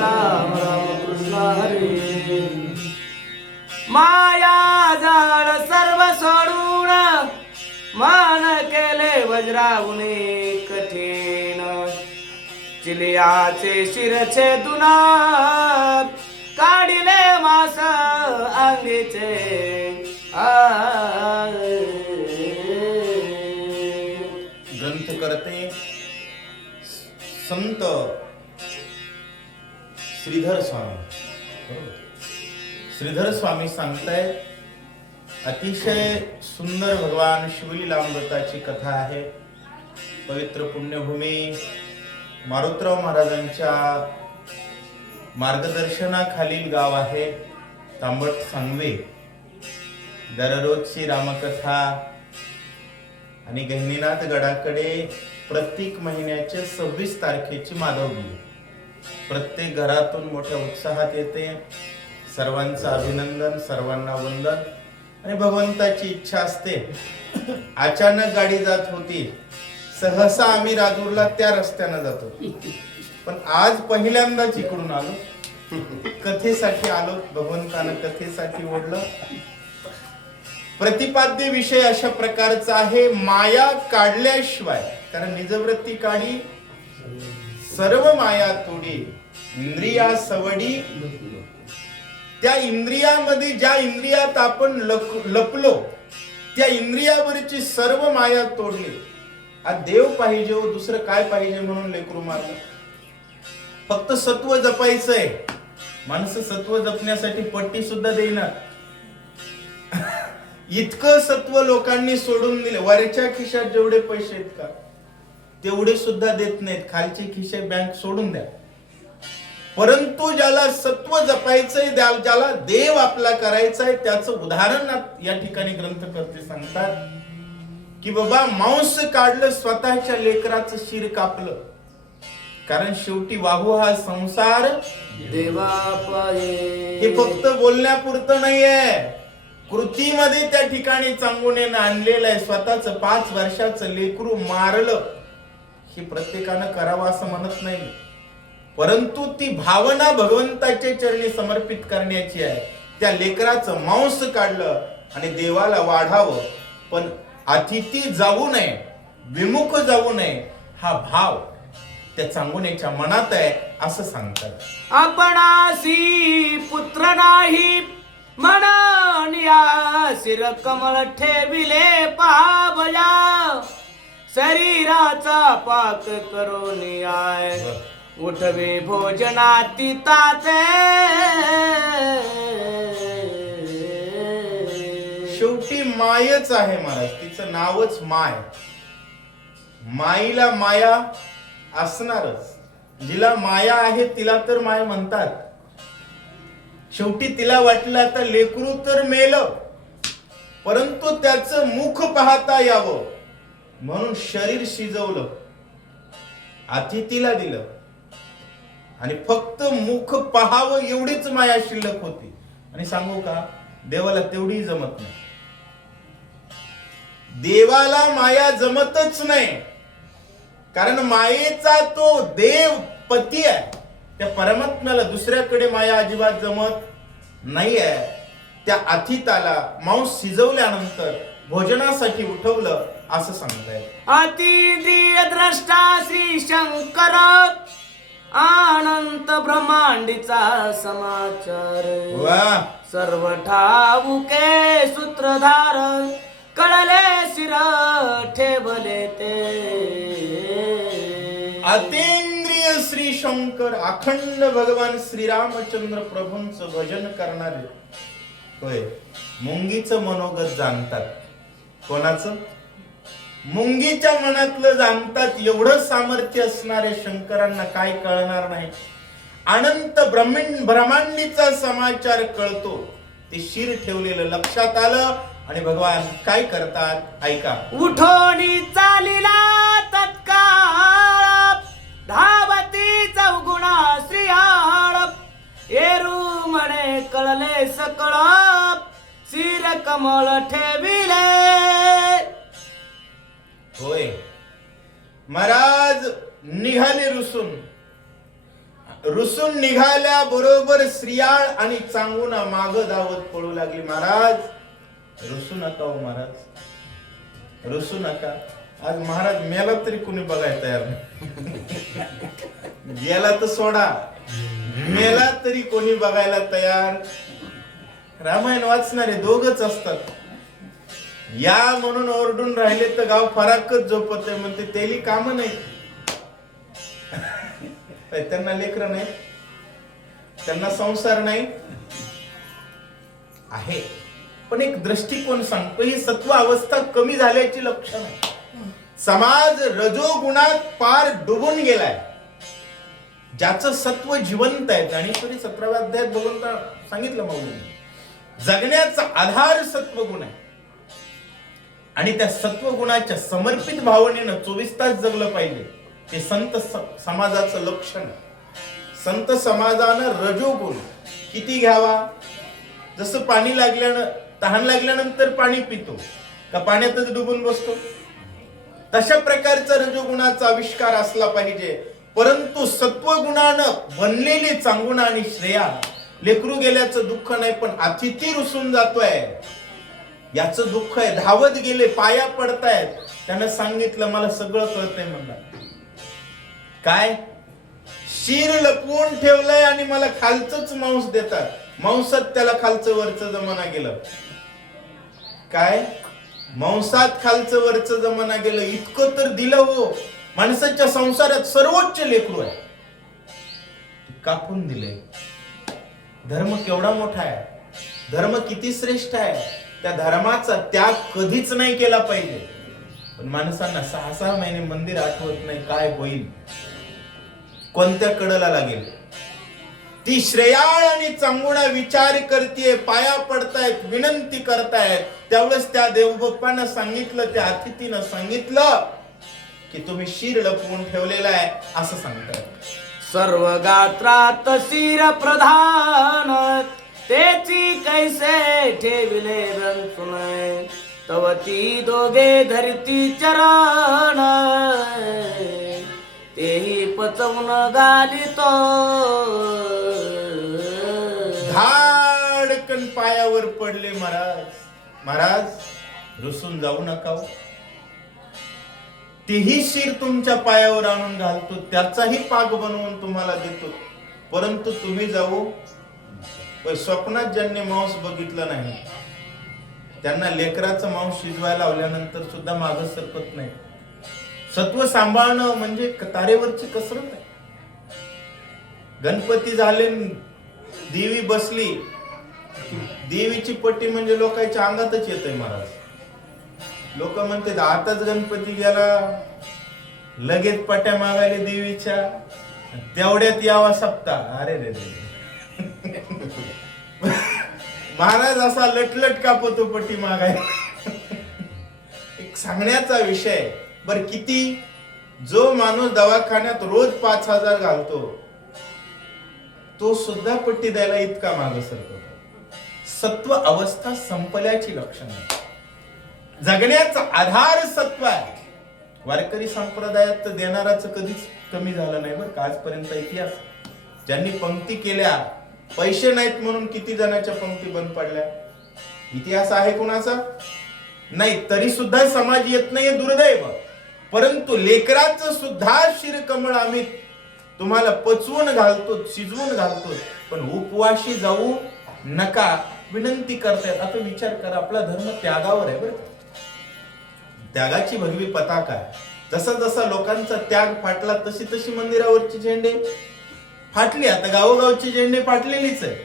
राम राम कृष्ण हरी. माया जाळ सर्व सोडून मान केले वज्राहुने कठीण. चिलियाचे शिरचे दुना काढिले मास अंगीचे. ग्रंथ करते संत श्रीधर स्वामी. श्रीधर स्वामी सांगतायत अतिशय सुंदर भगवान शिवलीलामृताची कथा आहे. पवित्र पुण्यभूमी मारुतराव महाराजांच्या मार्गदर्शनाखालील गाव आहे तांबट सांगवे. दररोजची रामकथा आणि गहिनीनाथ गडाकडे प्रत्येक महिन्याच्या 26 तारखेची माधवगिरी प्रत्येक घरातून मोठ्या उत्साहात येते. सर्वांचं अभिनंदन, सर्वांना वंदन. आणि भगवंताची इच्छा असते. अचानक गाडी जात होती. सहसा आम्ही राजूरला त्या रस्त्यानं जातो, पण आज पहिल्यांदाच इकडून आलो. कथेसाठी आलो. भगवंतानं कथेसाठी ओढलं. प्रतिपाद्य विषय अशा प्रकारचा आहे. माया काढल्याशिवाय, कारण निजवृत्ती काढी सर्व माया तोडी इंद्रिया सवडी. त्या इंद्रियामध्ये ज्या इंद्रियात आपण लपलो त्या इंद्रियावरची सर्व माया तोडली. आज देव पाहिजे हो, दुसरं काय पाहिजे म्हणून लेकरू मारलं. फक्त सत्व जपायचंय. माणसं सत्व जपण्यासाठी पट्टी सुद्धा देईनात. इतकं सत्व लोकांनी सोडून दिले. वरच्या खिशात जेवढे पैसे आहेत का तेवढे सुद्धा देत नाहीत. खालचे खिशे बँक सोडून द्या. परंतु ज्याला सत्व जपायचंय, ज्याला देव आपला करायचाय, त्याचं उदाहरण या ठिकाणी ग्रंथकर्ते सांगतात की बाबा मांस काढलं, स्वतःच्या लेकराचं शिर कापलं. कारण शेवटी वाहू हा संसार देवा पाये. हे फक्त बोलण्यापुरतं नाहीये, कृतीमध्ये त्या ठिकाणी चांगुनेनं आणलेलं आहे. स्वतःच 5 वर्षाचं लेकरू मारलं हे प्रत्येकानं करावं असं म्हणत नाही, परंतु ती भावना भगवंताच्या चरणी समर्पित करण्याची आहे. त्या लेकराचं मांस काढलं आणि देवाला वाढावं, पण अतिथी जाऊ नये, विमुख जाऊ नये, हा भाव त्या चांगुनेच्या मनात आहे असं सांगतात. आपणासी पुत्र नाही म्हणून या शिर कमळ ठेविले पावया. शरीराचा पाक करो नियाय उठवे भोजनाती ताते. शेवटी मायच आहे महाराज. तिचं नावच माय. माईला माया असणारच. जिला माया आहे तिला तर माय म्हणतात. शेवटी तिला वाटलं आता लेकरू तर मेलं, परंतु त्याचं मुख पाहता यावं म्हणून शरीर शिजवलं, अतिथीला दिलं आणि फक्त मुख पाहावं एवढीच माया शिल्लक होती. आणि सांगू का, देवाला तेवढी जमत नाही. देवाला माया जमतच नाही, कारण मायेचा तो देव पती आहे. त्या परमात्म्याला दुसऱ्याकडे माया अजिबात जमत नाही आहे. त्या अतिथाला मांस शिजवल्यानंतर भोजनासाठी उठवलं असं सांगताय. अतिद्रिय द्रष्टा श्री शंकर अनंत ब्रह्मांडीचा समाचार. वा, सर्व ठाऊके सूत्रधार कळले शिर ठेवले ते. अतींद्रिय श्री शंकर अखंड भगवान श्रीरामचंद्र प्रभूंचं भजन करणारे होय. मुंगीचं मनोगत जाणतात. कोणाचं? मुंगीच्या मनातलं जाणतात. एवढं सामर्थ्य असणारे शंकरांना काय कळणार नाही. अनंत ब्रह्मांडीचा समाचार कळतो. ते शिर ठेवलेलं लक्षात आलं आणि भगवान काय करतात ऐका. उठोनी चालिला तत्काळ धावती चौगुणा श्रीयाळ. येरू म्हणे कळले सकळ शिर कमळ ठेविले. होय, महाराज निघाले रुसून. रुसून निघाल्या बरोबर श्रियाळ आणि चांगुना माग धावत पळू लागली. महाराज रुसू नका हो महाराज, रुसू नका. आज महाराज मेला तरी कोणी बघायला तयार नाही. गेला तर सोडा, मेला तरी कोणी बघायला तयार. रामायण वाचणारे दोघच असतात. या म्हणून ओरडून राहिले तर गाव फराकच झोपत म्हणते तेली काम नाही. त्यांना लेकर नाही, त्यांना संसार नाही आहे. पण एक दृष्टिकोन सांगतो, ही सत्व अवस्था कमी झाल्याची लक्षण आहे. समाज रजोगुणात पार डुबून गेलाय. ज्याचं सत्व जिवंत आहे, ज्ञानेश्वरी 17व्या अध्यायात बघून सांगितलं माऊलींनी, जगण्याचा आधार सत्वगुण आहे. आणि त्या सत्वगुणाच्या समर्पित भावनेनं 24 तास जगलं पाहिजे. हे संत समाजाचं लक्षण आहे. संत समाजानं रजोगुण किती घ्यावा? जसं पाणी लागल्यानं, तहान लागल्यानंतर पाणी पितो का पाण्यातच डुबून बसतो, तशा प्रकारचा रजोगुणाचा आविष्कार असला पाहिजे. परंतु सत्वगुणानं बनलेली चांगुण आणि श्रेया, लेकरू गेल्याचं दुःख नाही, पण अतिथी रुसून जातोय याचं दुःख आहे. धावत गेले, पाया पडतायत. त्यानं सांगितलं मला सगळं कळतंय म्हणला. काय शिर लपवून ठेवलंय आणि मला खालचंच मांस देतात. मांसात त्याला खालचं वरचं जमाना गेलं. काय मांसात खालचं वरचं जमाना गेलं. इतकं तर दिलं हो. माणसाच्या संसारात सर्वोच्च लेकरू आहे, कापून दिले. धर्म केवढा मोठा आहे, धर्म किती श्रेष्ठ आहे. त्या धर्माचा त्याग कधीच नाही केला पाहिजे. पण माणसांना 6-6 महिने मंदिर आठवत नाही. काय होईल, कोणत्या कडेला लागेल. ती श्रेयाळ आणि चांगुणा विचार करतीये, पाया पडतायत, विनंती करतायत. त्यावेळेस त्या देवबाप्पानं सांगितलं, त्या अतिथीनं सांगितलं की तुम्ही शिर लपवून ठेवलेला आहे असं सांगताय. सर्व गात्रात शिर प्रधान, तेची कैसे ठेविले रंचुन. तव ती दोघे धरती चरण, तेही पचवून गालितो. धाडकन पायावर पडले महाराज. महाराज रुसून जाऊ नका. तेही शिर तुमच्या पायावर आणून घालतो, त्याचाही पाक बनवून तुम्हाला देतो. परंतु तुम्ही जाऊ, स्वप्नात ज्यांनी मांस बघितलं नाही त्यांना लेकराचं मांस शिजवायला लावल्यानंतर सुद्धा मागं सरकत नाही. सत्व सांभाळणं म्हणजे तारेवरची कसरत आहे. गणपती झाले, देवी बसली, देवीची पट्टी म्हणजे लोकांच्या अंगातच येतंय महाराज. लोक म्हणते आताच गणपती गेला, लगेच पट्या मागायला देवीच्या, तेवढ्यात यावा सप्ताह. अरे रे महाराज असा लटलट कापतो पट्टी मागायला. एक सांगण्याचा विषय. बर किती जो माणूस दवाखान्यात रोज 5,000 घालतो, तो सुद्धा पट्टी द्यायला इतका मागे सरकतो. सत्व अवस्था संपल्याची लक्षण आहे. जगण्याचा आधार सत्व आहे. वारकरी संप्रदायात देणाराच कधीच कमी झालं नाही बरं का आजपर्यंत. इतिहास ज्यांनी पंक्ती केल्या, पैसे नाहीत म्हणून किती जणांच्या पंक्ती बंद पडल्या. इतिहास आहे कोणाचा नाही, तरी सुद्धा समाज येत नाही, दुर्दैव. परंतु लेकराचं सुद्धा शिरकमळ आम्ही तुम्हाला पचवून घालतो, शिजवून घालतो. पण उपवाशी जाऊ नका विनंती करतायत. आता विचार करा, आपला धर्म त्यागावर आहे बरं. त्यागाची भगवी पताका आहे. जसा जसा लोकांचा त्याग फाटला तशी तशी मंदिरावरची झेंडे फाटली. आता गावोगावची झेंडे फाटलेलीच आहे.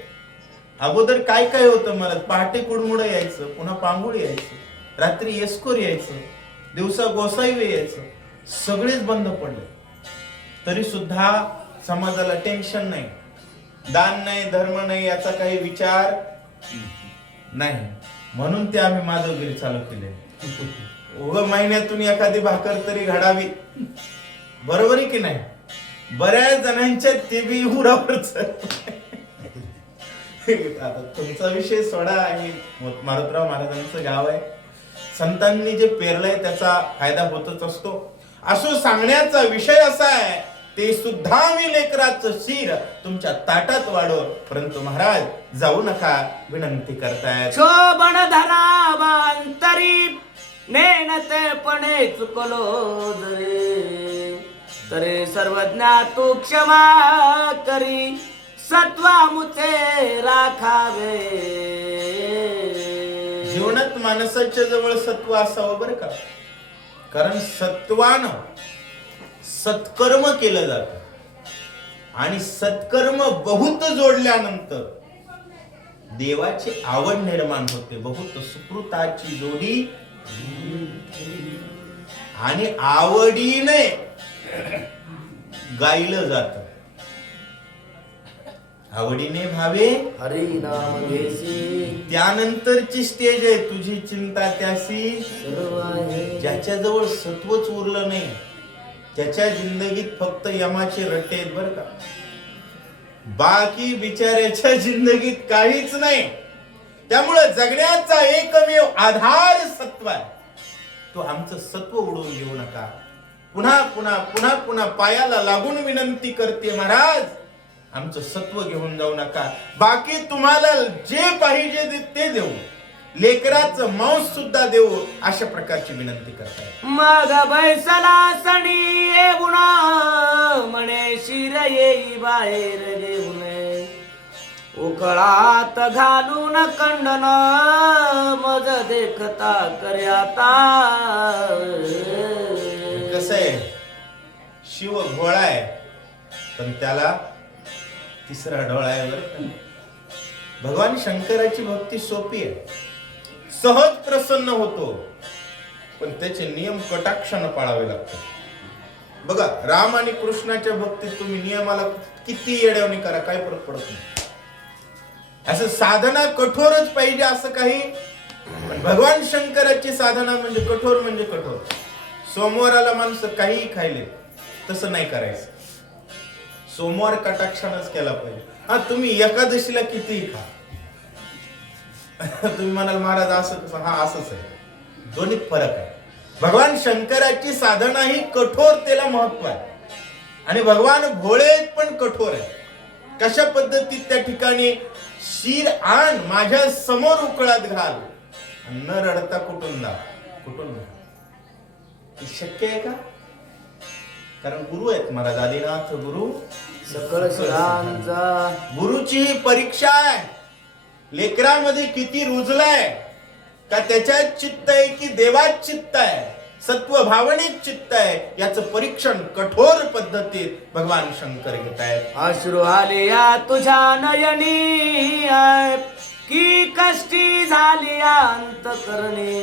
अगोदर काय काय होतं मला, पहाटे कुडमुड यायचं, पुन्हा पांगुळ यायचं, रात्री येसकोर यायचं, दिवसा गोसाई यायचं. सगळेच बंद पडले. तरी सुद्धा समाजाला टेन्शन नाही, दान नाही, धर्म नाही, याचा काही विचार नाही. म्हणून ते आम्ही माधवगिरी चालू केले. महिन्यातून एखादी भाकर तरी घडावी, बरोबर आहे की नाही. बऱ्याच जणांच्या ते बी उरावरच. आता तुमचा विषय सोडा, आणि मारुतराव महाराजांचं गाव आहे. संतांनी जे पेरलंय त्याचा फायदा होतच असतो. असो, सांगण्याचा विषय असा आहे ते सुद्धा मी लेकराचं शिर तुमच्या ताटात वाढव. परंतु महाराज जाऊ नका विनंती करतायत. शोभन धरावा अंतरी नेनतेपणे चुकलो जरी, तरी सर्वज्ञा तू क्षमा करी सत्वा मुचे राखावे. जीवनात माणसाच्या जवळ सत्व असावं बरं का. कारण सत्वानं सत्कर्म केलं जात आणि सत्कर्म बहुत जोडल्यानंतर देवाची आवड निर्माण होते. बहुत सुकृताची जोडी आणि आवडीने गायलं जात. आवडीने भावे हरी नाम घेसी त्यानंतरची स्टेज आहे तुझी चिंता त्यासी सर्व आहे. ज्याच्याजवळ सत्वच उरलं नाही त्याच्या जिंदगीत फक्त यमाचे रट्टे आहेत बरं का. बाकी बिचाऱ्याच्या जिंदगीत काहीच नाही. त्यामुळे जगण्याचा एकमेव आधार सत्व आहे. तो आमचं सत्व उडवून घेऊ नका. पुन्हा पुन्हा पुन्हा पुन्हा पायाला लागून विनंती करते महाराज आमचं सत्व घेऊन जाऊ नका. बाकी तुम्हाला जे पाहिजे ते देऊ, लेकराचं मांस सुद्धा देऊ अशा प्रकारची विनंती करताय. मग बैसला सणी येऊन म्हणे शिर येई बाहेर घेऊन, उकळात घालून खंडन मज देखता कर्याता. कसं आहे शिव भोळा आहे पण त्याला तिसरा डोळा आहे बरं का. भगवान शंकराची भक्ती सोपी आहे, सहज प्रसन्न होतो, पण त्याचे नियम कटाक्षाने पाळावे लागतात. बघा राम आणि कृष्णाच्या भक्तीत तुम्ही नियमाला किती येड्यावणी करा काय फरक पडत नाही. असं साधना कठोरच पाहिजे असं काही, पण भगवान शंकराची साधना म्हणजे कठोर. सोमवाराला माणसं काहीही खायले तसं नाही करायचं. सोमवार कटाक्षानच केला पाहिजे. हा तुम्ही एकादशीला कितीही खा. तुम्ही म्हणाल महाराज असं कसं, हा असंच आहे. दोन्हीत फरक आहे. भगवान शंकराची साधना ही कठोरतेला महत्व आहे आणि भगवान भोळे पण कठोर आहे. कशा पद्धतीत त्या ठिकाणी शीर आण माझ्या समोर उकळात घाल न रडता कुठून शक्य आहे का. कारण गुरु आहेत महाराज आदिनाथ गुरु सकळ शिरांचा. गुरुची ही परीक्षा आहे. लेकरामध्ये किती रुजलाय का त्याच्यात चित्त आहे की देवात चित्त आहे, सत्व भावनेत चित्त आहे, याचं परीक्षण कठोर पद्धतीत भगवान शंकर घेत आहेत. अश्रू आले या तुझ्या नयनी की कष्टी झाली अंतकरणे,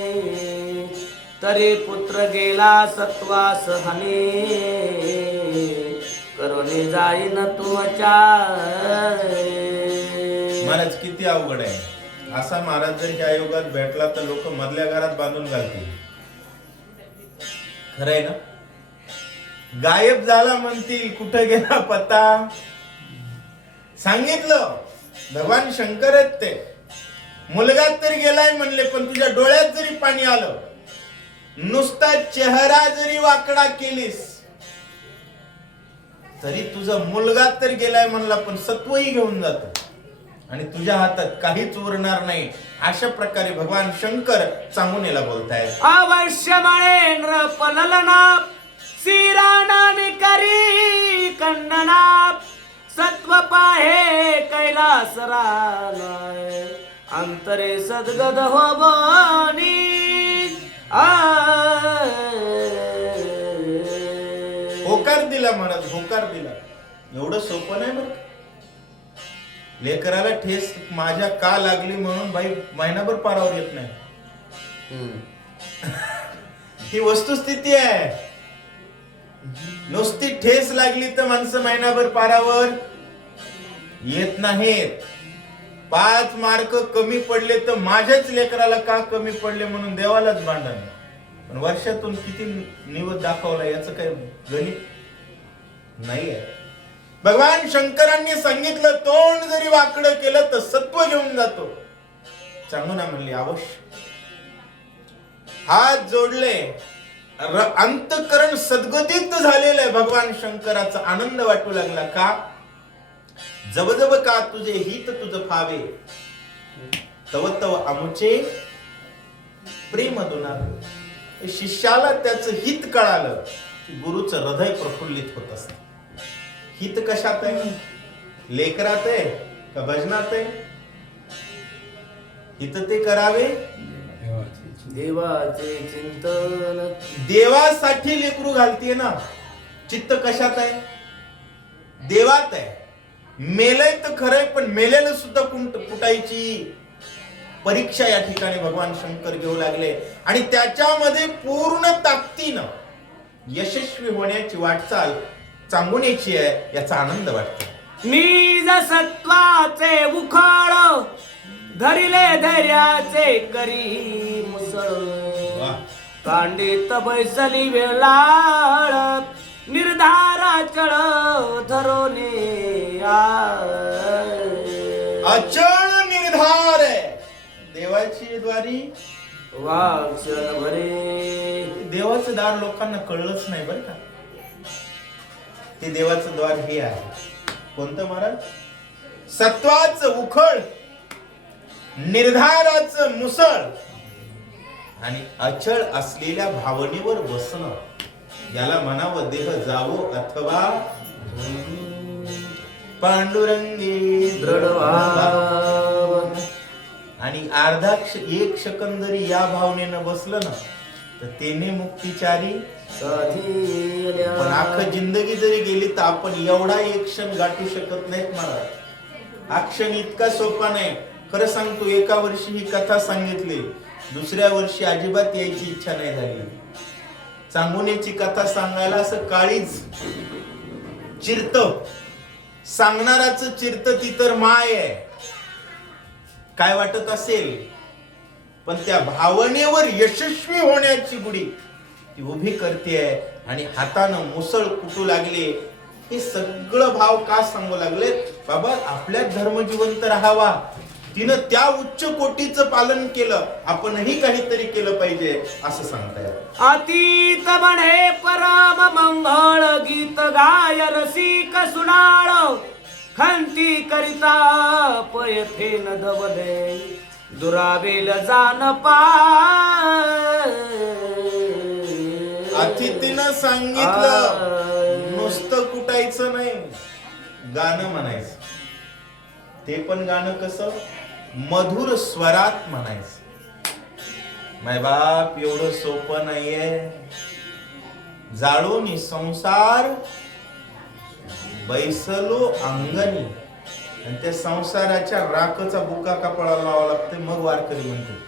तरी पुत्र गेला सत्वास हानी करुणी जाईन तुमच्या. महाराज किती अवघड आहे. असा महाराज जर ह्या युगात भेटला तर लोक मधल्या घरात बांधून घालतील. खरंय ना. गायब झाला म्हणतील, कुठे गेला पत्ता. सांगितलं भगवान शंकर आहेत ते. मुलगा तरी गेलाय म्हणले पण तुझ्या डोळ्यात जरी पाणी आलं, नुसता चेहरा जरी वाकडा केलीस तरी तुझा मुलगा तर गेलाय म्हणला पण सत्वही घेऊन जात आणि तुझ्या हातात काहीच उरणार नाही. अशा प्रकारे भगवान शंकर सांगून बोलतायत. अवश्य मळेंद्र पललना श्रीराणाने करी खंडना, सत्व पाहे कैलास रानाय अंतरे सद्गद होबनी. होकार दिला महाराज, होकार दिला. एवढं सोपं नाही बरं. लेकराला ठेस माझ्या का लागली म्हणून बाई महिनाभर पारावर येत नाही. ही वस्तुस्थिती आहे. नुसती ठेस लागली तर माणसं महिनाभर पारावर येत नाहीत. 5 मार्क कमी पडले तर माझ्याच लेकराला का कमी पडले म्हणून देवालाच भांडण. पण वर्षातून किती निवद दाखवला याचं काही गणित नाही आहे. भगवान शंकरांनी सांगितलं तोंड जरी वाकडं केलं तर सत्व घेऊन जातो. चांगू ना म्हणली अवश्य. हात जोडले अंतकरण सद्गदित झालेलं आहे. भगवान शंकराचा आनंद वाटू लागला. का? जब जब का तुझे हित तुझ फावे, तव तव आमुचे प्रेम दुनावे. शिष्याला त्याचं हित कळालं की गुरुचं हृदय प्रफुल्लित होत असत. हित कशात आहे? लेकरात आहे का भजनात आहे? हित ते करावे देवाचे चिंतन. देवासाठी लेकरू घालतीये ना. चित्त कशात आहे? देवात आहे. मेलय तर खरंय, पण मेलेलं सुद्धा कुटायची परीक्षा या ठिकाणी भगवान शंकर घेऊ लागले. आणि त्याच्यामध्ये पूर्ण ताकदीनं यशस्वी होण्याची वाटचाल चांगुण्याची आहे, याचा आनंद वाटतो. निज सत्वाचे उखळ, धरिले धैर्याचे करी मुसळ. कांडीत बैसली वेळाळ, निर्धारा चळ धरोने अचळ निर्धार आहे. देवाची द्वारी वाक्षण भरे. देवाचं दार लोकांना कळलंच नाही बरं का. ते देवाचं द्वार हे आहे. कोणतं महाराज? सत्वाचं उखळ, निर्धाराचं मुसळ आणि अचळ असलेल्या भावनेवर बसणं. याला म्हणावं देह जावो अथवा पांडुरंगी दृढ व्हाव. आणि एक शकंदरी या भावनेनं बसलं ना तर तेने मुक्तिचारी साधिल्या. पण अख्खी जिंदगी जरी गेली तर आपण एवढा एक क्षण गाठू शकत नाहीत महाराज. हा क्षण इतका सोपा नाही. खरं सांगतो, एका वर्षी ही कथा सांगितली, दुसऱ्या वर्षी अजिबात यायची इच्छा नाही झाली. चांगुण्याची कथा सांगायला असं काळीच चिरत, सांगणाराच चिरत, ती तर माय आहे. काय वाटत असेल, पण त्या भावनेवर यशस्वी होण्याची गुढी ती उभी करते. आणि हातानं मुसळ कुटू लागले. हे सगळं भाव का सांगू लागले? बाबा, आपल्या धर्म जिवंत राहावा. तिनं त्या उच्च कोटीचं पालन केलं, आपणही काहीतरी केलं पाहिजे असं सांगताय. अतीत म्हणे परम मंगळ, गीत गाय रसिक सुनाळ. खंती करिता पयथे न दवले, दुरावेल जान पाय. अतिथीनं सांगितलं नुसतं कुटायचं नाही, गाणं म्हणायचं. ते पण गाणं कसं? मधुर स्वरात म्हणायचं. माय बाप, एवढं सोपं नाहीये. जाळून संसार बैसलो अंगणी, आणि त्या संसाराच्या राखचा बुका कपाळाला लावावा लागते, मग वारकरी म्हणते.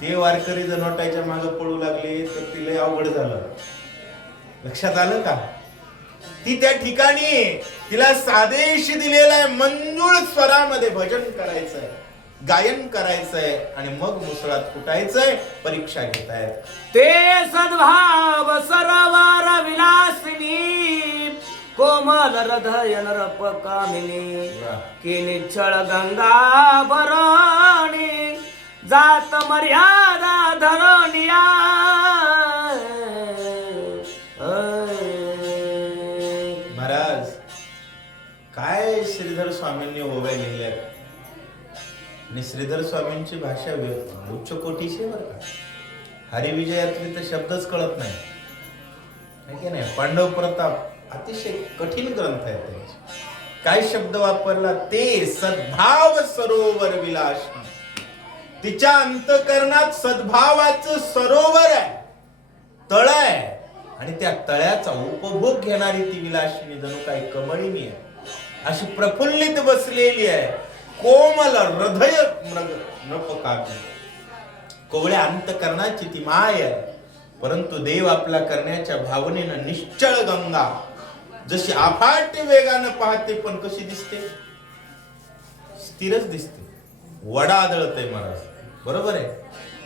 ते वारकरी जर नोटायच्या मागे पडू लागले तर तिला अवघड झालं. लक्षात आलं का? ती त्या ठिकाणी तिला सादेश दिलेला आहे. मंजूळ स्वरामध्ये भजन करायचंय, गायन करायचंय आणि मग मुसळात कुटायचंय. परीक्षा घेतायत. ते सद्भाव सरोवर विलासिनी, कोमल हृदय नरप कामिनी. की निच्छळ गंगा भरणी, जात मर्यादा धरणिया. महाराज, काय श्रीधर स्वामींनी ओव्या लिहिल्या. आणि श्रीधर स्वामींची भाषा उच्च कोटीची बरं का. हरिविजयातले तर शब्दच कळत नाही. नाही, पांडव प्रताप अतिशय कठीण ग्रंथ आहे त्यांचे. काय शब्द वापरला? ते सद्भाव सरोवर विलास. तिच्या अंतकरणात सद्भावाचं सरोवर आहे, तळ आहे. आणि त्या तळ्याचा उपभोग घेणारी ती विलासिनी जणू काही कमळीनी आहे. अशी प्रफुल्लित बसलेली आहे. कोमल हृदय नपकाग्नी, कोवळ्या अंतकरणाची ती माय आहे. परंतु देव आपला करण्याच्या भावनेनं निश्चळ गंगा जशी अफाट वेगानं पाहते, पण कशी दिसते? स्थिरच दिसते. वडा आदळतय महाराज, बरोबर आहे.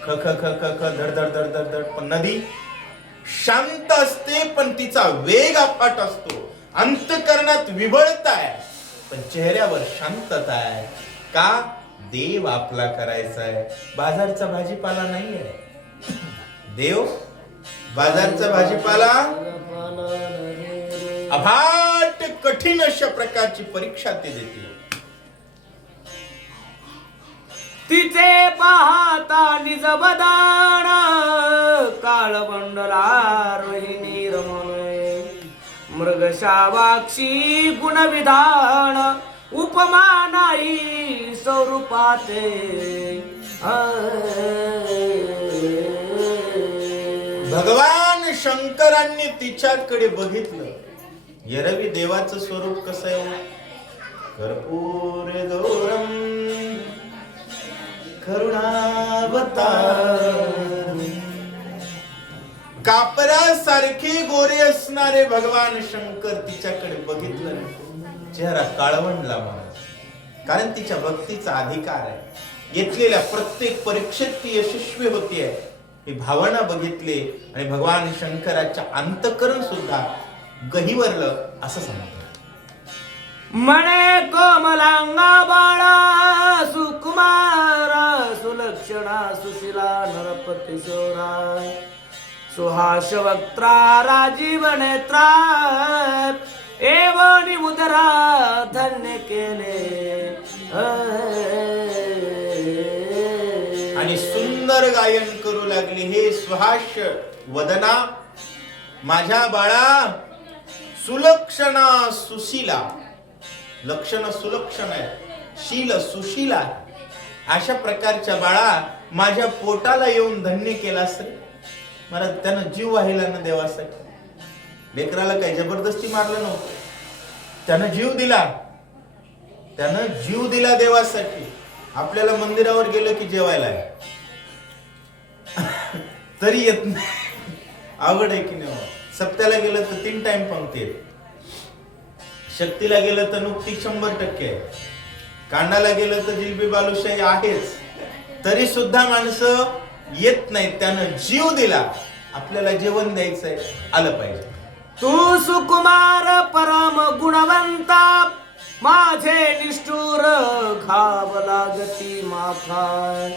ख ख ख ख ख धड धड धड धड धड. पण नदी शांत असते, पण तिचा वेग अफाट असतो. अंतकरणात विबळता आहे, पण चेहऱ्यावर शांतता आहे. का? देव आपला करायचा आहे, बाजारचा भाजीपाला नाही आहे. देव बाजारचा भाजीपाला अफाट कठीण अशा प्रकारची परीक्षा ते देते. तिचे पाहता निज बदान काळबंडला रोहिणी रमणे मृगशावाक्षी गुणविधान उपमा नाही स्वरूपाते. भगवान शंकरांनी तिच्याकडे बघितलं. एरवी देवाचं स्वरूप कसं आहे? कर्पूर गौरम करुणावतार. कापरासारखे गोरे असणारे भगवान शंकर तिच्याकडे बघितलं नाही. चेहरा काळवंडला म्हणा, कारण तिच्या भक्तीचा अधिकार आहे. घेतलेल्या प्रत्येक परीक्षेत ती यशस्वी होतीये ही भावना बघितले आणि भगवान शंकराच्या अंतःकरण सुद्धा गहिवरलं असं समजलं. मणे कोमलांगा बाळा सुकुमारा सुलक्षणा सुशिला नरपती शोरा सुहास वक्त्रा राजीव नेत्रा एवनी उदरा धन्य केले. आणि सुंदर गायन करू लागले. हे सुहास्य वदना माझ्या बाळा सुलक्षणा सुशीला. लक्षण सुलक्षण आहे, शील सुशील आहे. अशा प्रकारच्या बाळा माझ्या पोटाला येऊन धन्य केला असेल. मला त्यानं जीव वाहिला ना देवासाठी. लेकराला काही जबरदस्ती मारलं नव्हतं, त्यानं जीव दिला. त्यानं जीव दिला देवासाठी. आपल्याला मंदिरावर गेलो की जेवायला आहे तरी येत नाही. आवड आहे की नाही? सप्त्याला गेलं तर 3 टाइम पंक्ती आहे. शक्तीला गेलं तर नुकती 100% आहे. कांडाला गेलं तर जिलबी बालुशाही आहेच. तरी सुद्धा माणसं येत नाहीत. त्यानं जीव दिला. आपल्याला जेवण द्यायचंय, आलं पाहिजे. तू सुकुमार परम गुणवंता माझे निष्ठुर घाव लागती माथा.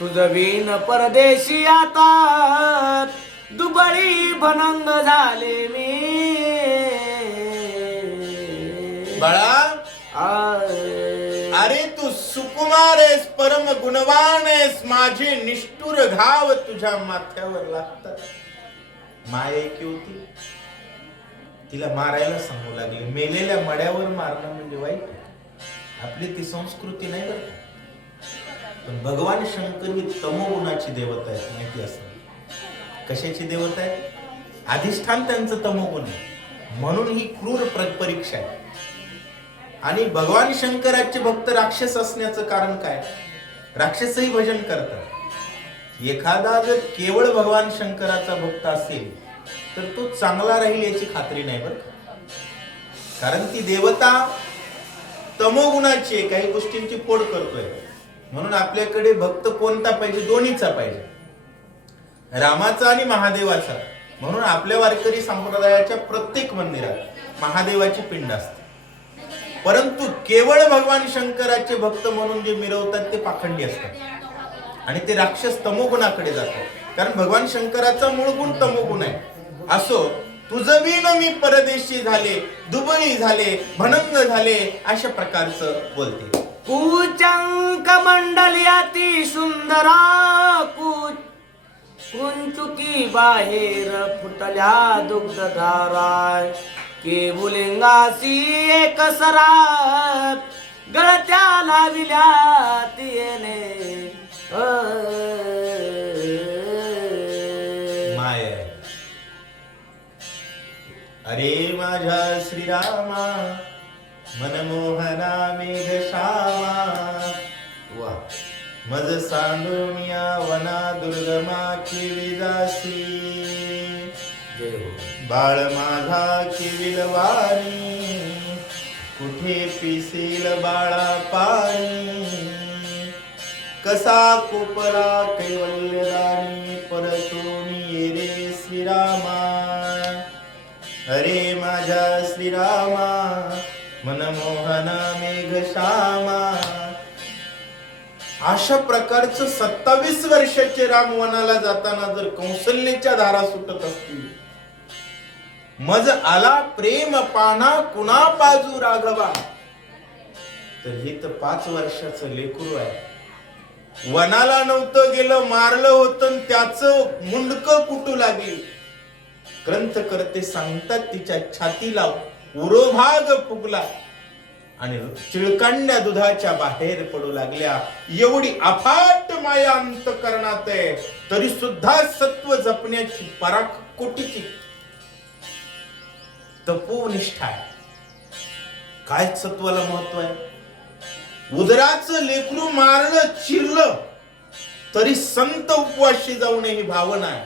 तुझ विण परदेशी आता दुबळी भनंग झाले मी. बाळा अरे तू सुकुमार आहेस, परम गुणवान आहेस. माझे निष्ठुर घाव तुझ्या माथ्यावर लागतात. माया की होती तिला मारायला सांगू लागले. मेलेल्या मड्यावर मारणं म्हणजे वाईट. आपली ती संस्कृती नाही बरं. पण भगवान शंकर ही तमोगुणाची देवता आहे, माहिती असं. कशाची देवता आहे? अधिष्ठान त्यांचं तमोगुण आहे, म्हणून ही क्रूर परीक्षा आहे. आणि भगवान शंकराचे भक्त राक्षस असण्याचं कारण काय? राक्षसही भजन करतात. एखादा जर केवळ भगवान शंकराचा भक्त असेल तर तो चांगला राहील याची खात्री नाही बरं. कारण ती देवता तमोगुणाची आहे, काही गोष्टींची फोड करतोय. म्हणून आपल्याकडे भक्त कोणता पाहिजे? दोन्हीचा पाहिजे, रामाचा आणि महादेवाचा. म्हणून आपल्या वारकरी संप्रदायाच्या प्रत्येक मंदिरात महादेवाची पिंड असते. परंतु केवळ भगवान शंकराचे भक्त म्हणून जे मिरवतात ते पाखंडी असतात आणि ते राक्षस तमोगुणाकडे जातात. कारण भगवान शंकराचा मूळ गुण तमोगुण आहे. असो, तुझं विण मी परदेशी झाले, दुबळी झाले, भनंग झाले, अशा प्रकारचं बोलते. कुचंक मंडली अति सुंदरा कुंचुकी बाहेर फुटल्या दुग्धधारा. केवलिंगासी एक सरात गळत्या लाविल्या तिने. माय अरे माझ्या श्रीरामा मनमोहना मेघश्यामा. वा मज सांडोनिया वना दुर्गमा केवी जासी. बाळ माझा केविलवाणी कुठे पिसेल बाळा पाणी. कसा कोपरा कैवल्यदानी परतोनी ये रे श्रीरामा. अरे माझ्या श्रीरामा मनमोहना मेघश्यामा. अशा प्रकारचं 27 वर्षाचे राम वनाला जाताना जर कौशल्याच्या धारा सुटत असतील, मज आला प्रेम पाना कुणा बाजू राघवा, तर हे तर 5 वर्षाचं लेकरू आहे. वनाला नव्हतं गेलं, मारलं होतं, त्याचं मुंडकं कुटू लागली. ग्रंथकर्ते सांगतात तिच्या छातीला उरोभाग फुगला आणि चिळकांड्या दुधाच्या बाहेर पडू लागल्या. एवढी अफाट माया अंतकरणात आहे, तरी सुद्धा सत्व जपण्याची पराकोटीची तपोनिष्ठा आहे. काय सत्वाला महत्व आहे. उदराचं लेकरू मारलं, चिरलं, तरी संत उपवाशी जाऊ नये ही भावना आहे.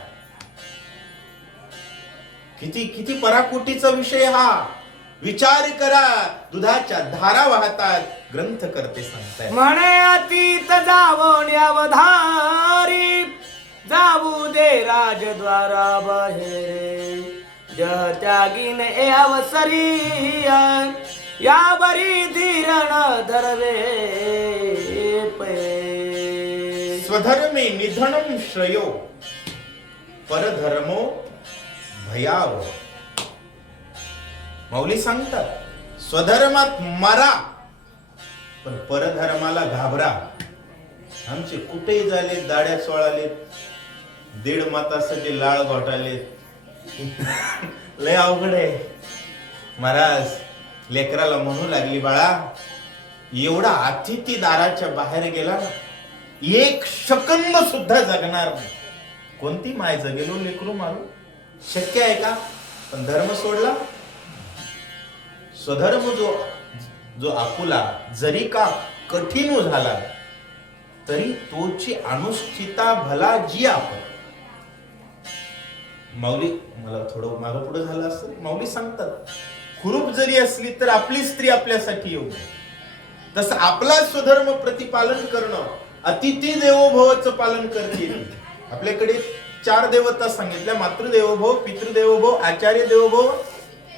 किती किती पराकोटीचा विषय हा. विचार करा. दुधाच्या धारा वाहतात. ग्रंथ करते सांगताय, म्हणे अतीत जावून अवधारी, जाऊ दे राजद्वारा बाहेर, जह त्यागीन ए अवसरी, या बरी धीरण धरवे पै. स्वधर्मे निधनम श्रेयो, परधर्मो भयाव. माऊली सांगतात स्वधर्मात मरा, पण परधर्माला घाबरा. आमचे कुठेही झाले, दाड्या चोळाले, 1.5 मातासाठी लाळ घोटाले, लय अवघड आहे. महाराज लेकराला म्हणू लागली, बाळा एवढा अतिथी दाराच्या बाहेर गेला, 1 सेकंद सुद्धा जगणार नाही. कोणती माय जगेलो लेकरू मारू शक्य आहे का. पण धर्म सोडला. स्वधर्म जो आपुला जरी का कठीण झाला, तरी तोची अनुष्ठिता भला जी आपण. माऊली मला थोडं मागं पुढे झालं असतं. माऊली सांगतात कुरूप जरी असली तर आपली स्त्री आपल्यासाठी येऊ. तसं आपला स्वधर्म प्रतिपालन करणं, अतिथी देवोभवचं पालन करते. आपल्याकडे 4 देवता सांगितल्या, मातृदेवोभव, पितृदेवोभव, आचार्य देवोभव,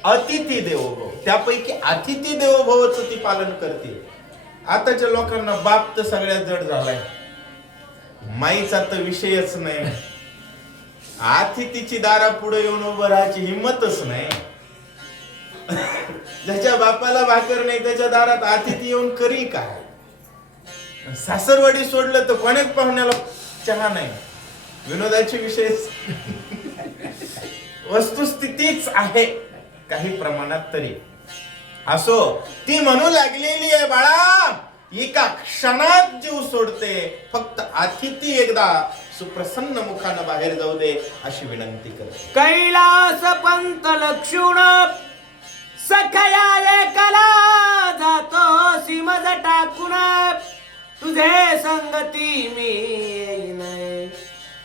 अतिथी देवोभव. त्यापैकी अतिथी देवोभवचं ती पालन करते. आताच्या लोकांना बाप तर सगळ्यात जड झालाय, माईचा तर विषयच नाही. अतिथीची दारा पुढे येऊन उभं राहायची हिंमतच नाही. ज्याच्या बापाला भाकर नाही त्याच्या दारात अतिथी येऊन करी काय. सासरवाडी सोडलं तर कोणाच पाहुण्याला चहा नाही. विनोदाची विषय वस्तुस्थितीच आहे काही प्रमाणात तरी. असो, ती म्हणू लागलेली आहे, बाळा एका क्षणात जीव सोडते, फक्त अतिथी एकदा सुप्रसन्न मुखानं बाहेर जाऊ दे अशी विनंती करते. कैलास पंत लक्षुण सखया एकला जातो सीमज टाकून, तुझे संगती मी येईन,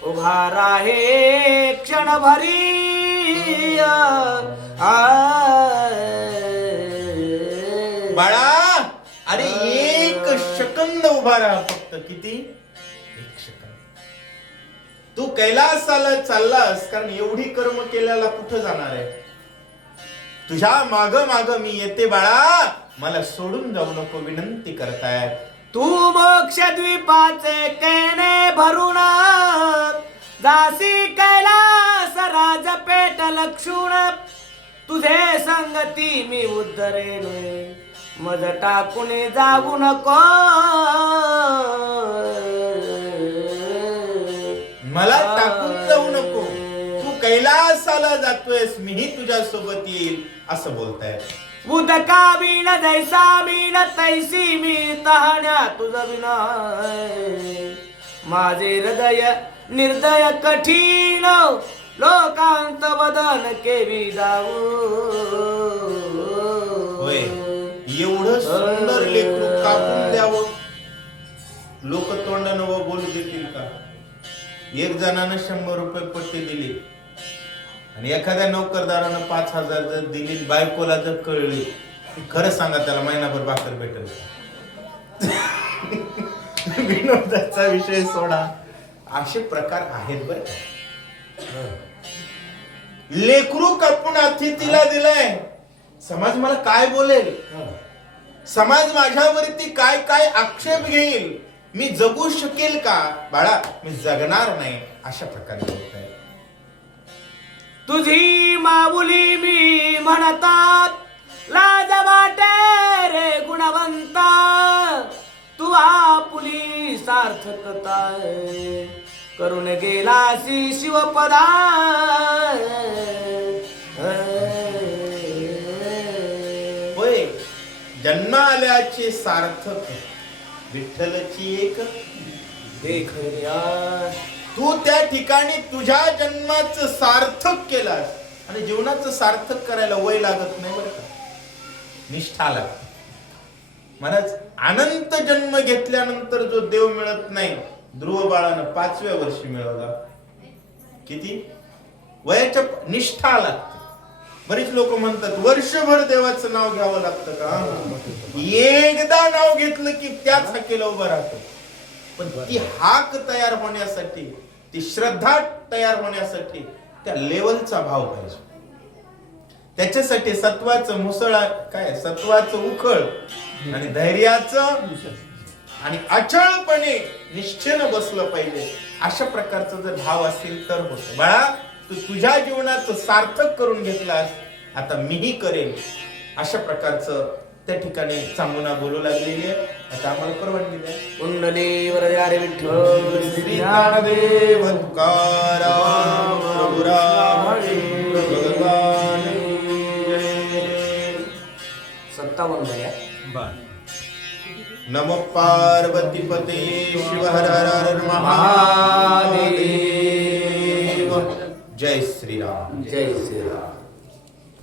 उभा राहे क्षण भरी. बाळा अरे 1 सेकंद उभा राहा फक्त. किती? 1 सेकंद. तू कैलासाला चाललास कारण एवढी कर्म केल्याला कुठं जाणार आहे. तुझ्या माग माग मी येते बाळा, मला सोडून जाऊ नको विनंती करताय. तू मोक्ष द्वीपाचे केने भरून, जासी कैलास राजपेट लक्षुण, तुझे संगती मी उद्धरेन, मज टाकून जाऊ नको. मला टाकून जाऊ नको. तू कैलासाला जातोयस, मीही तुझ्या सोबत येईल असं बोलताय. उदका बिन जैसा बिन तैसी मी तहाण्या तुझ बिना, माझे हृदय निर्दय कठीण, लोकांत बदन केवी जाऊ. होय, एवढं सुंदर लेकरू कापून द्यावं, लोक तोंडानं व बोलू देतील का. 1 जणानं 100 रुपये पट्टी दिली आणि एखाद्या नोकरदारानं 5,000 जर दिली, बायकोला जर कळली, खरं सांगा त्याला महिनाभर भाकर भेटेल. विनोदाचा विषय सोडा, असे प्रकार आहेत बरं. लेकरू कापून अतिथीला दिलंय. समाज मला काय बोलेल, समाज माझ्यावरती काय काय आक्षेप घेईल, मी जगू शकेल का बाळा, मी जगणार नाही, अशा प्रकारे होत आहे. तुझी माऊली मी म्हणतात, लाज वाटे रे गुणवंता, तू आपुली सार्थकता करून गेलासी शिवपदा. होय, जन्म आल्याचे सार्थक विठ्ठलची एक देखऱ्या. तू त्या ठिकाणी तुझ्या जन्माचं सार्थक केलास. आणि जीवनाचं सार्थक करायला वय लागत नाही बरं का, निष्ठा लागते. महाराज, अनंत जन्म घेतल्यानंतर जो देव मिळत नाही, ध्रुव बाळानं 5व्या वर्षी मिळवला. किती वयाच्या निष्ठा लागते. बरीच लोक म्हणतात वर्षभर देवाचं नाव घ्यावं लागतं का? एकदा नाव घेतलं की त्याच हाकेला उभं राहतो. पण ती हाक तयार होण्यासाठी, ती श्रद्धा तयार होण्यासाठी त्या लेवलचा भाव पाहिजे. त्याच्यासाठी सत्वाचं मुसळ, काय सत्वाचं उखळ आणि धैर्याचं आणि अचळपणे निश्चयनं बसलं पाहिजे. अशा प्रकारचा जर भाव असेल तर होतं. बाळा, तू तुझ्या जीवनाचं सार्थक करून घेतलास, आता मीही करेन. अशा प्रकारचं त्या ठिकाणी चांगुना बोलू लागलेली आहे. आता आम्हाला परवानगी द्या. कुंडली वरदारे विठ्ठल श्री ज्ञानदेव तुकाराम प्रभुराम भगवान 57 झाल्या. नमो पार्वती पते शिव हर हर महादेव. जय श्रीराम. जय श्रीराम.